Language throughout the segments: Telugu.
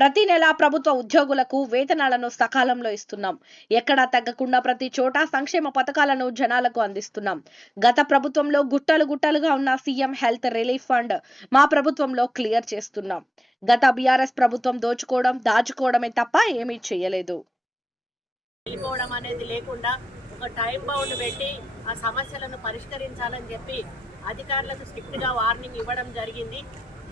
ప్రతి నెల ప్రభుత్వ ఉద్యోగులకు వేతనాలను సకాలంలో ఇస్తున్నాం. ఎక్కడా తగ్గకుండా ప్రతి చోట సంక్షేమ పథకాలను జనాలకు అందిస్తున్నాం. గత ప్రభుత్వంలో గుట్టలు గుట్టలుగా ఉన్న సీఎం హెల్త్ రిలీఫ్ ఫండ్ మా ప్రభుత్వంలో క్లియర్ చేస్తున్నాం. గత బీఆర్ఎస్ ప్రభుత్వం దోచుకోవడం దాచుకోవడమే తప్ప ఏమీ చేయలేదు. వెళ్ళిపోవడం అనేది లేకుండా ఒక టైం బౌండ్ పెట్టి ఆ సమస్యలను పరిష్కరించాలని చెప్పి అధికారులకు స్ట్రిక్ట్గా వార్నింగ్ ఇవ్వడం జరిగింది.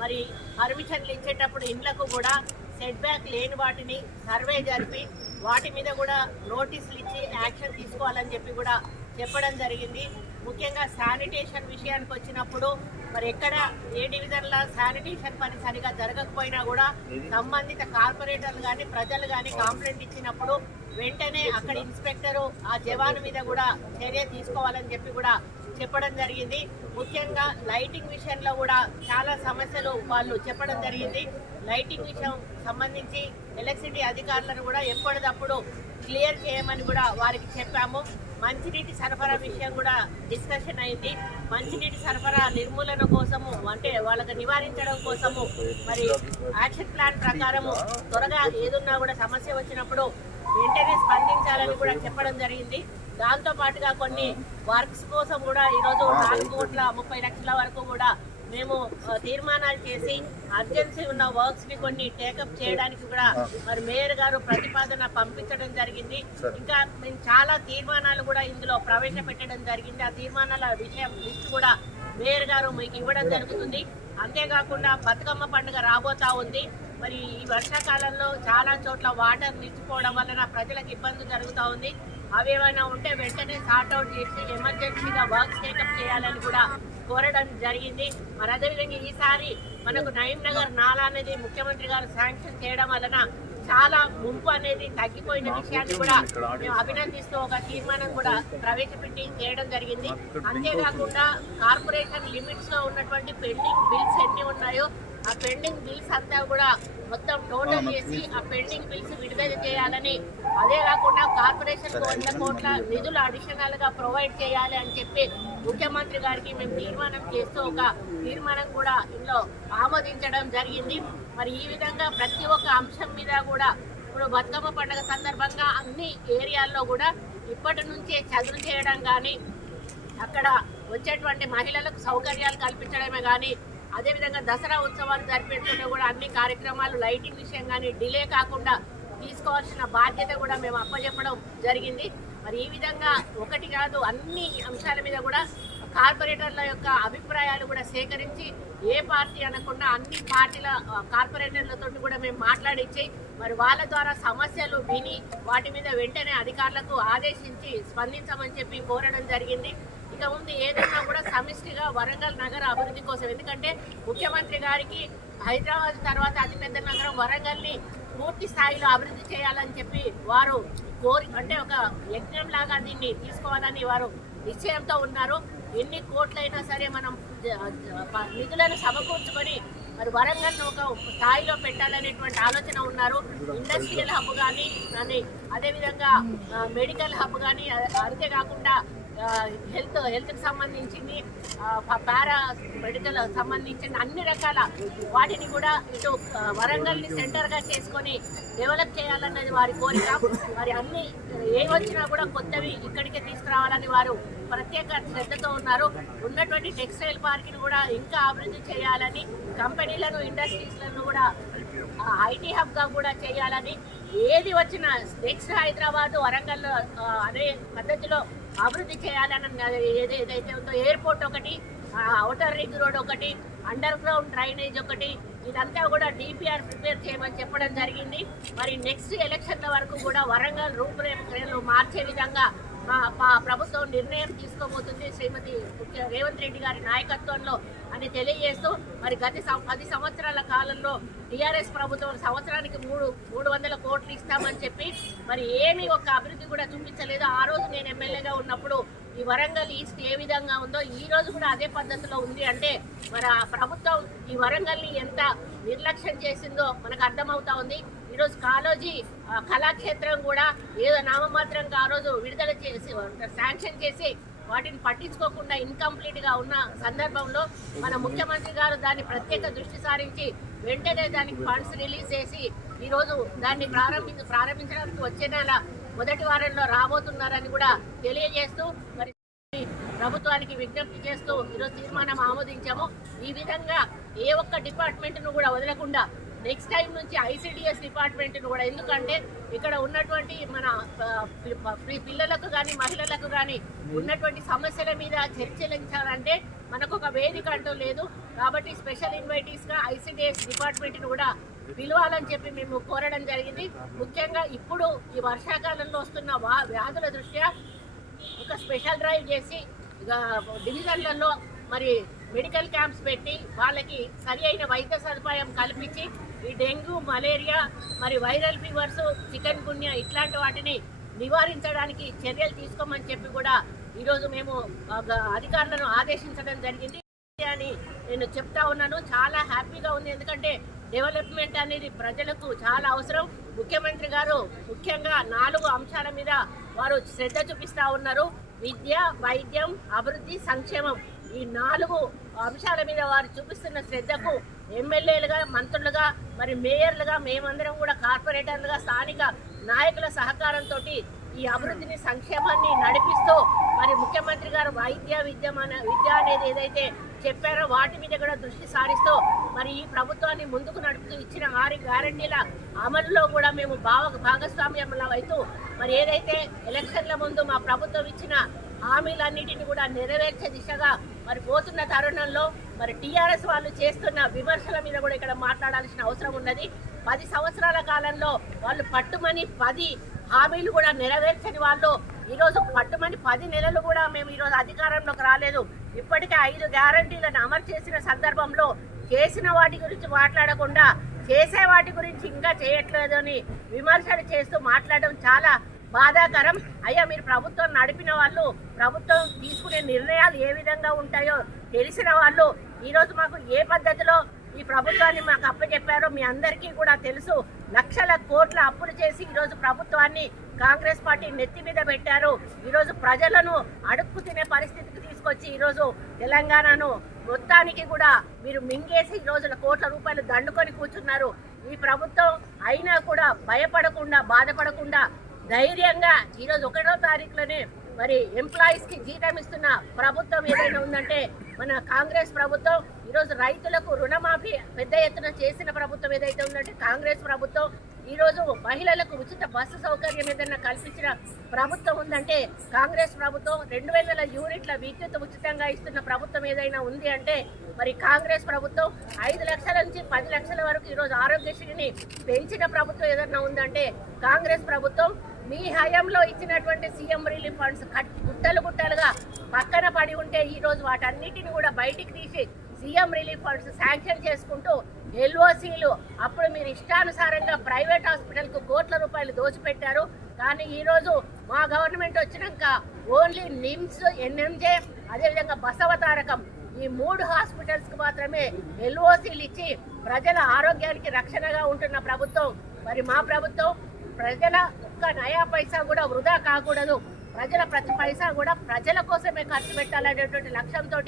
మరి పర్మిషన్లు ఇచ్చేటప్పుడు ఇండ్లకు కూడా సెట్ బ్యాక్ లేని వాటిని సర్వే జరిపి వాటి మీద కూడా నోటీసులు ఇచ్చి యాక్షన్ తీసుకోవాలని చెప్పి కూడా చెప్పడం జరిగింది. ముఖ్యంగా శానిటేషన్ విషయానికి వచ్చినప్పుడు మరి ఎక్కడ ఏ డివిజన్లో శానిటేషన్ పని సరిగా జరగకపోయినా కూడా సంబంధిత కార్పొరేటర్లు కానీ ప్రజలు కానీ కంప్లైంట్ ఇచ్చినప్పుడు వెంటనే అక్కడ ఇన్స్పెక్టర్ ఆ జవాను మీద కూడా చర్య తీసుకోవాలని చెప్పి కూడా చెప్పడం జరిగింది. ముఖ్యంగా లైటింగ్ విషయంలో కూడా చాలా సమస్యలు వాళ్ళు చెప్పడం జరిగింది. లైటింగ్ విషయం సంబంధించి ఎలక్ట్రిసిటీ అధికారులను కూడా ఎప్పటికప్పుడు క్లియర్ చేయమని కూడా వారికి చెప్పాము. మంచినీటి సరఫరా విషయం కూడా డిస్కషన్ అయింది. మంచినీటి సరఫరా నిర్మూలన కోసము అంటే వాళ్ళకి నివారించడం కోసము మరి యాక్షన్ ప్లాన్ ప్రకారము త్వరగా ఏదున్నా కూడా సమస్య వచ్చినప్పుడు వెంటనే స్పందించాలని కూడా చెప్పడం జరిగింది. దాంతో పాటుగా కొన్ని వర్క్స్ కోసం కూడా ఈరోజు నాలుగు కోట్ల ముప్పై లక్షల వరకు కూడా మేము తీర్మానాలు చేసి అర్జెన్సీ ఉన్న వర్క్స్ని కొన్ని టేకప్ చేయడానికి కూడా మరి మేయర్ గారు ప్రతిపాదన పంపించడం జరిగింది. ఇంకా మేము చాలా తీర్మానాలు కూడా ఇందులో ప్రవేశపెట్టడం జరిగింది. ఆ తీర్మానాల విషయం లిస్ట్ కూడా మేయర్ గారు మీకు ఇవ్వడం జరుగుతుంది. అంతేకాకుండా బతుకమ్మ పండుగ రాబోతా ఉంది. మరి ఈ వర్షాకాలంలో చాలా చోట్ల వాటర్ నిలిచిపోవడం వలన ప్రజలకు ఇబ్బంది జరుగుతూ ఉంది. అవి ఏమైనా ఉంటే వెంటనే సార్ట్అవుట్ చేసి ఎమర్జెన్సీగా వర్క్ టేకప్ చేయాలని కూడా కోరడం జరిగింది. మరి అదేవిధంగా ఈసారి మనకు నయీం నగర్ నాలా అనేది ముఖ్యమంత్రి గారు శాంక్షన్ చేయడం వలన చాలా ముంపు అనేది తగ్గిపోయిన విషయాన్ని కూడా మేము అభినందిస్తూ ఒక తీర్మానం కూడా ప్రవేశపెట్టి చేయడం జరిగింది. అంతేకాకుండా కార్పొరేషన్ లిమిట్స్లో ఉన్నటువంటి పెండింగ్ బిల్స్ ఎన్ని ఉన్నాయో ఆ పెండింగ్ బిల్స్ అంతా కూడా మొత్తం టోటల్ చేసి ఆ పెండింగ్ బిల్స్ విడుదల చేయాలని అదే కాకుండా కార్పొరేషన్ వంద కోట్ల నిధులు అడిషనల్గా ప్రొవైడ్ చేయాలి అని చెప్పి ముఖ్యమంత్రి గారికి మేము తీర్మానం చేస్తూ ఒక తీర్మానం కూడా ఇందులో ఆమోదించడం జరిగింది. మరి ఈ విధంగా ప్రతి ఒక్క అంశం మీద కూడా ఇప్పుడు బతుకమ్మ పండుగ సందర్భంగా అన్ని ఏరియాల్లో కూడా ఇప్పటి నుంచే చదువు చేయడం కానీ అక్కడ వచ్చేటువంటి మహిళలకు సౌకర్యాలు కల్పించడమే కానీ అదేవిధంగా దసరా ఉత్సవాలు జరిపేటప్పుడు కూడా అన్ని కార్యక్రమాలు లైటింగ్ విషయం కానీ డిలే కాకుండా తీసుకోవాల్సిన బాధ్యత కూడా మేము అప్పచెప్పడం జరిగింది. మరి ఈ విధంగా ఒకటి కాదు అన్ని అంశాల మీద కూడా కార్పొరేటర్ల యొక్క అభిప్రాయాలు కూడా సేకరించి ఏ పార్టీ అనకుండా అన్ని పార్టీల కార్పొరేటర్లతో కూడా మేము మాట్లాడించి మరి వాళ్ళ ద్వారా సమస్యలు విని వాటి మీద వెంటనే అధికారులకు ఆదేశించి స్పందించమని చెప్పి కోరడం జరిగింది. ఇక ముందు ఏదైనా కూడా సమిష్టిగా వరంగల్ నగర అభివృద్ధి కోసం ఎందుకంటే ముఖ్యమంత్రి గారికి హైదరాబాద్ తర్వాత అతిపెద్ద నగరం వరంగల్ని పూర్తి స్థాయిలో అభివృద్ధి చేయాలని చెప్పి వారు కోరి అంటే ఒక యజ్ఞం లాగా దీన్ని తీసుకోవాలని వారు నిశ్చయంతో ఉన్నారు. ఎన్ని కోట్లైనా సరే మనం నిధులను సమకూర్చుకొని మరి వరంగల్ను ఒక స్థాయిలో పెట్టాలనేటువంటి ఆలోచన ఉన్నారు. ఇండస్ట్రియల్ హబ్ కానీ కానీ అదేవిధంగా మెడికల్ హబ్ కానీ అ- అంతేకాకుండా హెల్త్ హెల్త్కి సంబంధించింది పారా మెడికల్ సంబంధించిన అన్ని రకాల వాటిని కూడా ఇటు వరంగల్ని సెంటర్గా చేసుకొని డెవలప్ చేయాలన్నది వారి కోరిక. మరి అన్ని ఏ వచ్చినా కూడా కొత్తవి ఇక్కడికే తీసుకురావాలని వారు ప్రత్యేక శ్రద్ధతో ఉన్నారు. ఉన్నటువంటి టెక్స్టైల్ పార్క్ని కూడా ఇంకా అభివృద్ధి చేయాలని కంపెనీలను ఇండస్ట్రీస్లను కూడా ఐటీ హబ్గా కూడా చేయాలని ఏది వచ్చినా నెక్స్ట్ హైదరాబాద్ వరంగల్ అనే పద్ధతిలో అభివృద్ధి చేయాలని ఏది ఏదైతే ఉందో ఎయిర్పోర్ట్ ఒకటి అవుటర్ రింగ్ రోడ్ ఒకటి అండర్ గ్రౌండ్ డ్రైనేజ్ ఒకటి ఇదంతా కూడా డిపిఆర్ ప్రిపేర్ చేయమని చెప్పడం జరిగింది. మరి నెక్స్ట్ ఎలక్షన్ల వరకు కూడా వరంగల్ రూపురేఖలు మార్చే విధంగా ప్రభుత్వం నిర్ణయం తీసుకోబోతుంది శ్రీమతి ముఖ్య రేవంత్ రెడ్డి గారి నాయకత్వంలో అని తెలియజేస్తూ మరి గత పది సంవత్సరాల కాలంలో టీఆర్ఎస్ ప్రభుత్వం సంవత్సరానికి మూడు మూడు వందల కోట్లు ఇస్తామని చెప్పి మరి ఏమీ ఒక అభివృద్ధి కూడా చూపించలేదు. ఆ రోజు నేను ఎమ్మెల్యేగా ఉన్నప్పుడు ఈ వరంగల్ ఈస్ట్ ఏ విధంగా ఉందో ఈ రోజు కూడా అదే పద్ధతిలో ఉంది అంటే మరి ఆ ప్రభుత్వం ఈ వరంగల్ని ఎంత నిర్లక్ష్యం చేసిందో మనకు అర్థమవుతా ఉంది. ఈరోజు కాలోజీ కళాక్షేత్రం కూడా ఏదో నామమాత్రంగా ఆ రోజు విడుదల చేసి శాంక్షన్ చేసి వాటిని పట్టించుకోకుండా ఇన్కంప్లీట్గా ఉన్న సందర్భంలో మన ముఖ్యమంత్రి గారు దాన్ని ప్రత్యేక దృష్టి సారించి వెంటనే దానికి ఫండ్స్ రిలీజ్ చేసి ఈరోజు దాన్ని ప్రారంభి ప్రారంభించడానికి వచ్చే నెల మొదటి వారంలో రాబోతున్నారని కూడా తెలియజేస్తూ మరి ప్రభుత్వానికి విజ్ఞప్తి చేస్తూ ఈరోజు తీర్మానం ఆమోదించాము. ఈ విధంగా ఏ ఒక్క డిపార్ట్మెంట్ను కూడా వదలకుండా నెక్స్ట్ టైం నుంచి ఐసిడిఎస్ డిపార్ట్మెంట్ని కూడా. ఎందుకంటే ఇక్కడ ఉన్నటువంటి మన పిల్లలకు కానీ మహిళలకు కానీ ఉన్నటువంటి సమస్యల మీద చర్చలించాలంటే మనకు ఒక వేదిక అంటూ లేదు. కాబట్టి స్పెషల్ ఇన్వైటీస్గా ఐసిడిఎస్ డిపార్ట్మెంట్ని కూడా పిలవాలని చెప్పి మేము కోరడం జరిగింది. ముఖ్యంగా ఇప్పుడు ఈ వర్షాకాలంలో వస్తున్న వ్యాధుల దృష్ట్యా ఒక స్పెషల్ డ్రైవ్ చేసి డివిజన్లలో మరి మెడికల్ క్యాంప్స్ పెట్టి వాళ్ళకి సరి అయిన వైద్య సదుపాయం కల్పించి ఈ డెంగ్యూ మలేరియా మరి వైరల్ ఫీవర్స్ చికెన్ గున్యా ఇట్లాంటి వాటిని నివారించడానికి చర్యలు తీసుకోమని చెప్పి కూడా ఈరోజు మేము అధికారులను ఆదేశించడం జరిగింది. అని నేను చెప్తా ఉన్నాను. చాలా హ్యాపీగా ఉంది. ఎందుకంటే డెవలప్మెంట్ అనేది ప్రజలకు చాలా అవసరం. ముఖ్యమంత్రి గారు ముఖ్యంగా నాలుగు అంశాల మీద వారు శ్రద్ధ చూపిస్తా ఉన్నారు. విద్య వైద్యం అభివృద్ధి సంక్షేమం. ఈ నాలుగు అంశాల మీద వారు చూపిస్తున్న శ్రద్ధకు ఎమ్మెల్యేలుగా మంత్రులుగా మరి మేయర్లుగా మేమందరం కూడా కార్పొరేటర్లుగా స్థానిక నాయకుల సహకారంతో ఈ అభివృద్ధిని సంక్షేమాన్ని నడిపిస్తూ మరి ముఖ్యమంత్రి గారు వైద్య విద్య మన విద్య అనేది ఏదైతే చెప్పారో వాటి మీద కూడా దృష్టి సారిస్తూ మరి ఈ ప్రభుత్వాన్ని ముందుకు నడుపుతూ ఇచ్చిన ఆరు గ్యారంటీల అమలులో కూడా మేము భావ భాగస్వామ్యం అవుతూ మరి ఏదైతే ఎలక్షన్ల ముందు మా ప్రభుత్వం ఇచ్చిన హామీలన్నిటిని కూడా నెరవేర్చే దిశగా మరి పోతున్న తరుణంలో మరి టీఆర్ఎస్ వాళ్ళు చేస్తున్న విమర్శల మీద కూడా ఇక్కడ మాట్లాడాల్సిన అవసరం ఉన్నది. పది సంవత్సరాల కాలంలో వాళ్ళు పట్టుమని పది హామీలు కూడా నెరవేర్చని వాళ్ళు ఈరోజు పట్టుమని పది నెలలు కూడా మేము ఈరోజు అధికారంలోకి రాలేదు. ఇప్పటికే ఐదు గ్యారంటీలను అమలు చేసిన సందర్భంలో చేసిన వాటి గురించి మాట్లాడకుండా చేసే వాటి గురించి ఇంకా చేయట్లేదు అని విమర్శలు చేస్తూ మాట్లాడడం చాలా బాధాకరం. అయ్యా మీరు ప్రభుత్వం నడిపిన వాళ్ళు ప్రభుత్వం తీసుకునే నిర్ణయాలు ఏ విధంగా ఉంటాయో తెలిసిన వాళ్ళు ఈరోజు మాకు ఏ పద్ధతిలో ఈ ప్రభుత్వాన్ని మాకు అప్పచెప్పారో మీ అందరికీ కూడా తెలుసు. లక్షల కోట్ల అప్పులు చేసి ఈరోజు ప్రభుత్వాన్ని కాంగ్రెస్ పార్టీ నెత్తి మీద పెట్టారు. ఈరోజు ప్రజలను అడుక్కు తినే పరిస్థితికి తీసుకొచ్చి ఈరోజు తెలంగాణను మొత్తానికి కూడా మీరు మింగేసి ఈ రోజుల కోట్ల రూపాయలు దండుకొని కూర్చున్నారు. ఈ ప్రభుత్వం అయినా కూడా భయపడకుండా బాధపడకుండా ధైర్యంగా ఈరోజు ఒకటో తారీఖులోనే మరి ఎంప్లాయీస్కి జీతం ఇస్తున్న ప్రభుత్వం ఏదైనా ఉందంటే మన కాంగ్రెస్ ప్రభుత్వం ఈరోజు రైతులకు రుణమాఫీ పెద్ద ఎత్తున చేసిన ప్రభుత్వం ఏదైతే ఉందంటే కాంగ్రెస్ ప్రభుత్వం ఈరోజు మహిళలకు ఉచిత బస్సు సౌకర్యం ఏదైనా కల్పించిన ప్రభుత్వం ఉందంటే కాంగ్రెస్ ప్రభుత్వం రెండు వేల యూనిట్ల విద్యుత్ ఉచితంగా ఇస్తున్న ప్రభుత్వం ఏదైనా ఉంది అంటే మరి కాంగ్రెస్ ప్రభుత్వం ఐదు లక్షల నుంచి పది లక్షల వరకు ఈరోజు ఆరోగ్యశ్రీని పెంచిన ప్రభుత్వం ఏదైనా ఉందంటే కాంగ్రెస్ ప్రభుత్వం మీ హయాంలో ఇచ్చినటువంటి సీఎం రిలీఫ్ ఫండ్స్ గుట్టలు గుట్టలుగా పక్కన పడి ఉంటే ఈరోజు వాటన్నిటిని కూడా బయటికి తీసి సీఎం రిలీఫ్ ఫండ్స్ శాంక్షన్ చేసుకుంటూ ఎల్ఓసీలు అప్పుడు మీరు ఇష్టానుసారంగా ప్రైవేట్ హాస్పిటల్కు కోట్ల రూపాయలు దోచిపెట్టారు. కానీ ఈరోజు మా గవర్నమెంట్ వచ్చినాక ఓన్లీ నిమ్స్ ఎన్ఎంజే అదేవిధంగా బసవతారకం ఈ మూడు హాస్పిటల్స్కి మాత్రమే ఎల్ఓసీలు ఇచ్చి ప్రజల ఆరోగ్యానికి రక్షణగా ఉంటున్న ప్రభుత్వం. మరి మా ప్రభుత్వం ప్రజల ఒక్క నయా పైసా కూడా వృధా కాకూడదు. ప్రజల ప్రతి పైసా కూడా ప్రజల కోసమే ఖర్చు పెట్టాలనేటువంటి లక్ష్యంతో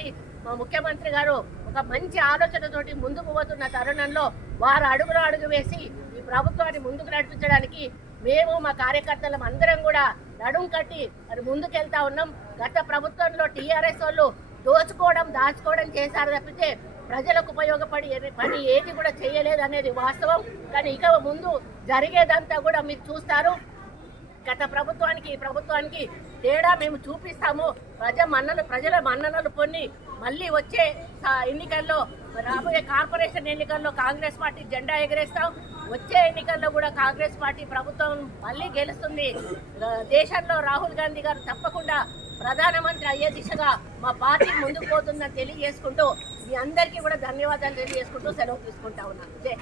మా ముఖ్యమంత్రి గారు ఒక మంచి ఆలోచనతోటి ముందుకు పోతున్న తరుణంలో వారు అడుగులో అడుగు వేసి ఈ ప్రభుత్వాన్ని ముందుకు నడిపించడానికి మేము మా కార్యకర్తలం అందరం కూడా నడుం కట్టి మరి ముందుకెళ్తా ఉన్నాం. గత ప్రభుత్వంలో టీఆర్ఎస్ వాళ్ళు దోచుకోవడం దాచుకోవడం చేశారు తప్పితే ప్రజలకు ఉపయోగపడి పని ఏది కూడా చేయలేదు అనేది వాస్తవం. కానీ ఇక ముందు జరిగేదంతా కూడా మీరు చూస్తారు. గత ప్రభుత్వానికి ఈ ప్రభుత్వానికి తేడా మేము చూపిస్తాము. ప్రజ మన్నలు ప్రజల మన్ననలు పొంది మళ్ళీ వచ్చే ఎన్నికల్లో రాబోయే కార్పొరేషన్ ఎన్నికల్లో కాంగ్రెస్ పార్టీ జెండా ఎగరేస్తాం. వచ్చే ఎన్నికల్లో కూడా కాంగ్రెస్ పార్టీ ప్రభుత్వం మళ్ళీ గెలుస్తుంది. దేశంలో రాహుల్ గాంధీ గారు తప్పకుండా ప్రధానమంత్రి అయ్యే దిశగా మా పార్టీ ముందుకు పోతుందని తెలియజేసుకుంటూ మీ అందరికీ కూడా ధన్యవాదాలు తెలియజేసుకుంటూ సెలవు తీసుకుంటా ఉన్నాను. జై